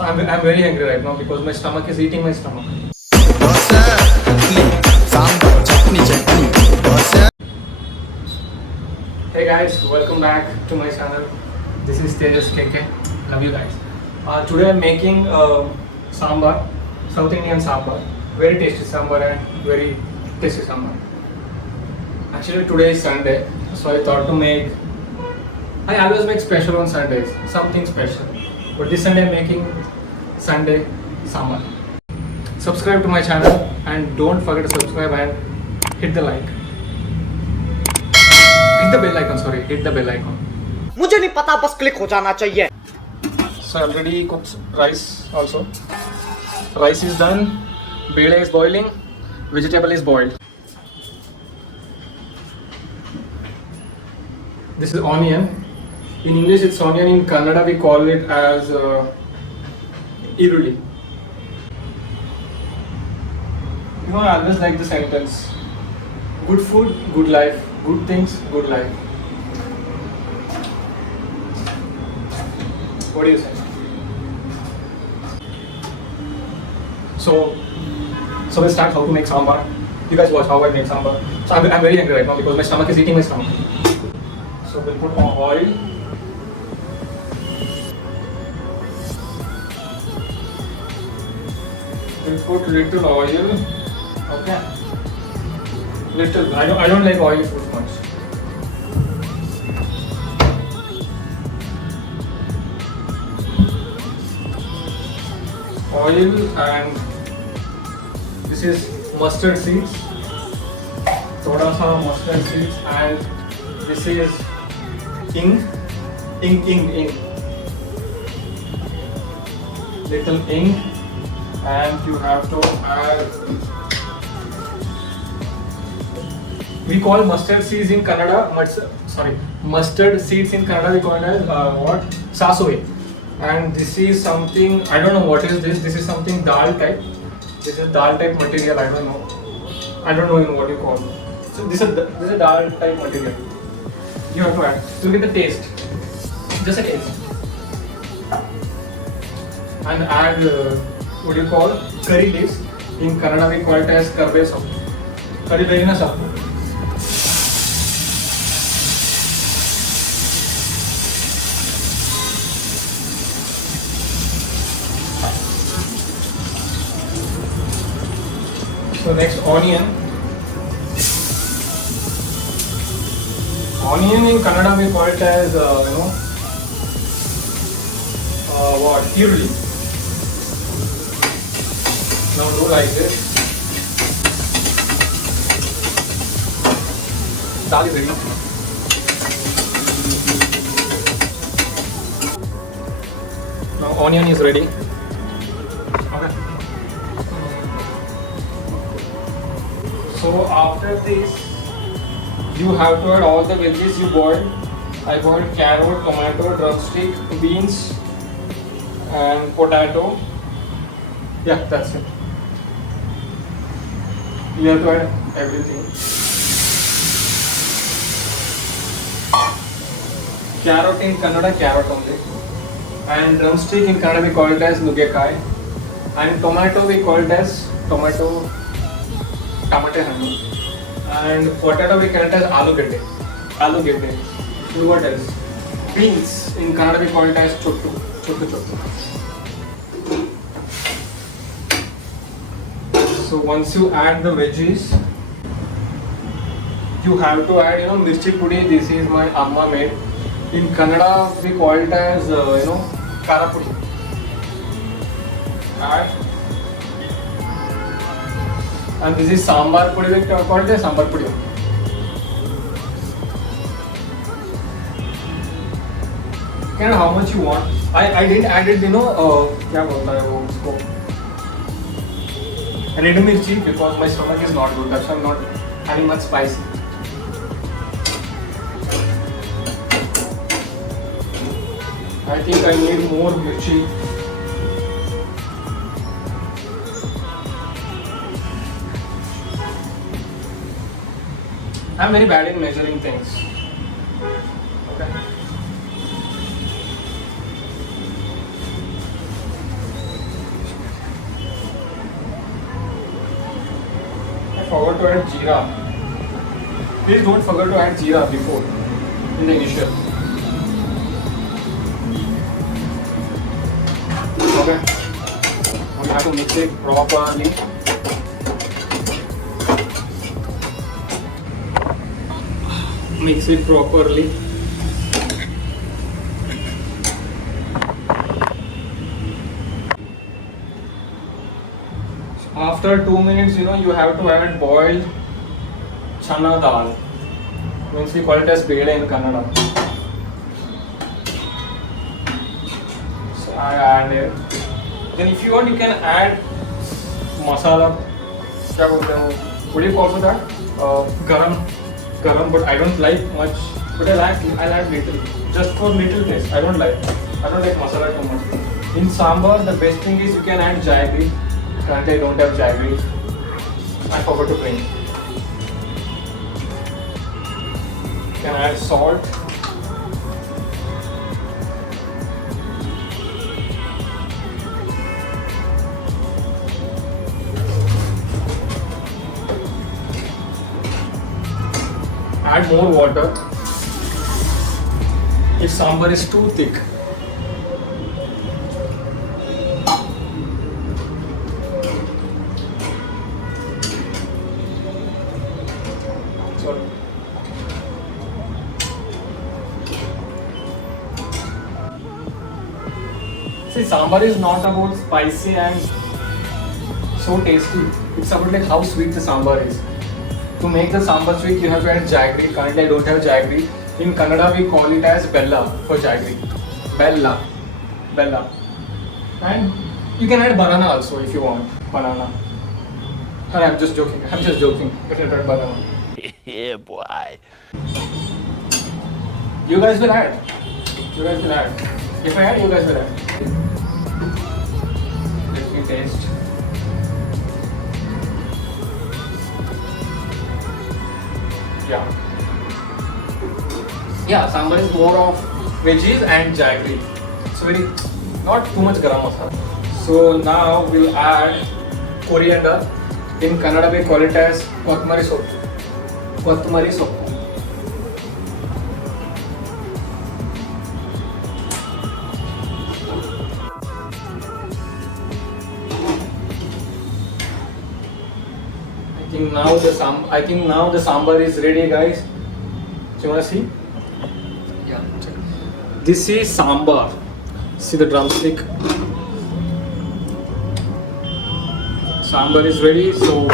So I'm very hungry right now because my stomach is eating my stomach. dosa, idli, sambar, chutney, dosa. Hey guys, welcome back to my channel. This is Tejas KK. Love you guys. Today I'm making sambar, South Indian sambar. Very tasty sambar and very tasty sambar. Actually today is Sunday, so I thought to make. I always make special on Sundays, something special. But this Sunday I'm making Sunday sambar. Subscribe to my channel and don't forget to subscribe and hit the like. Hit the bell icon, sorry, hit the bell icon. मुझे नहीं पता, बस click हो जाना चाहिए. So I already cooked rice also. Rice is done, bele is boiling, vegetable is boiled. This is onion. In English it's onion, in Kannada we call it as iruli. You know, I always like the sentence, good food, good life, good things, good life. What do you say? So we'll start how to make sambar. You guys watch how I make sambar. So I'm very angry right now because my stomach is eating my stomach. So we'll put on oil. We'll put little oil. Okay. Little. I don't like oil too much. Oil, and this is mustard seeds, thoda sa mustard seeds, and this is ing, little ing, and you have to add. We call mustard seeds in Kannada. Mustard seeds in Kannada we call it as what? Sasove. And this is something, I don't know what is this. This is something dal type. This is dal type material. I don't know. I don't know even what you call it. So this is dal type material. You have to add. To get the taste, just a taste. And add what do you call curry leaves. In Kannada we call it as karbe sappu. Curry begina sappu. So next, onion. Onion in Kannada we call it as what? Iruli. Now do like this. Dal is ready. Now onion is ready. Okay. So after this, you have to add all the veggies you boiled. I boiled carrot, tomato, drumstick, beans, and potato. Yeah, that's it. You have to add everything. Carrot in Kannada, carrot only. And drumstick in Kannada we call it as nugekai. And tomato we call it as tomato. Tamate hannu. And potato we call it as alugedde. Alugedde. And what else? Beans in Kannada we call it as chottu. So once you add the veggies, you have to add mirchi pudi. This is my amma made. In Kannada we call it as kara pudi. Add. And this is sambar pudi, we call it as sambar pudi. Can how much you want? I didn't add it, क्या बोलता है वो उसको, red mirchi, because my stomach is not good. That's why I'm not having much spicy. I think I need more mirchi. I'm very bad in measuring things. Okay. forgot to add jeera. Please don't forget to add jeera before in the initial. Okay. We have to mix it properly. Mix it properly. After 2 minutes, you have to add boiled chana dal. Means we call it as bede in Kannada. So I add it. Then if you want, you can add masala. What do you call for that? Garam, but I don't like much. But I'll add little, just for little taste. I don't like masala too much. In sambar, the best thing is you can add jaggery. Currently I don't have jaggery. I forgot to bring. You can add salt. Add more water if sambar is too thick. Sorry. See, sambar is not about spicy and so tasty. It's about like how sweet the sambar is. To make the sambar sweet, you have to add jaggery. Currently, I don't have jaggery. In Kannada, we call it as bella for jaggery. Bella. And you can add banana also if you want. Banana. I'm just joking. You can add banana. Yeah, boy. You guys will add. If I add, you guys will add. Let me taste. Yeah, sambar is more of veggies and jaggery. So not too much garam masala. So now we'll add coriander. In Kannada we call it as kothmari soppu. I think now the sambar is ready, guys. Do you wanna see? Yeah. Check. This is sambar. See the drumstick. Sambar is ready. So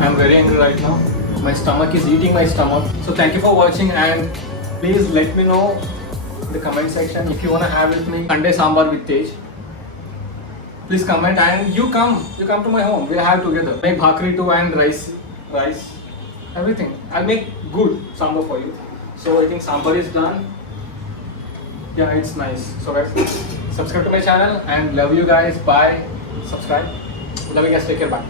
I'm very angry right now. My stomach is eating my stomach. So thank you for watching, and please let me know in the comment section if you wanna have with me Sunday sambar with Tej. Please comment, and you come to my home. We'll have together. Make bhakri too and rice, everything. I'll make good sambar for you. So I think sambar is done. Yeah, it's nice. So guys, subscribe to my channel and love you guys. Bye. Subscribe. Love you guys. Take care. Bye.